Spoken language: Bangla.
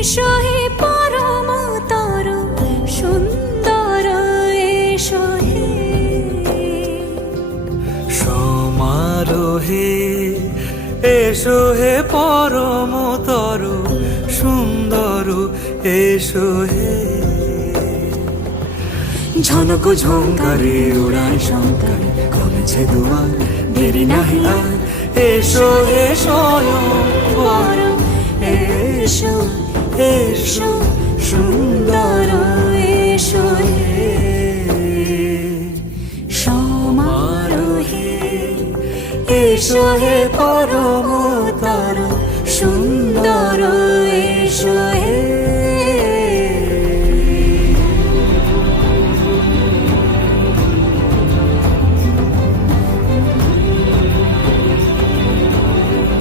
এসো হে পরমতর সুন্দর, এসো হে সমারোহে, এসো হে পরমতর সুন্দর, এসো হে ঝনক ঝঙ্কারে উড়ায় শঙ্কার, কমেছে দুয়ার দেরি নাহি আর, এসো হে স্বয়ং বর, এসো এসো সুন্দর, এসো হে সমারোহে, এসো হে পরম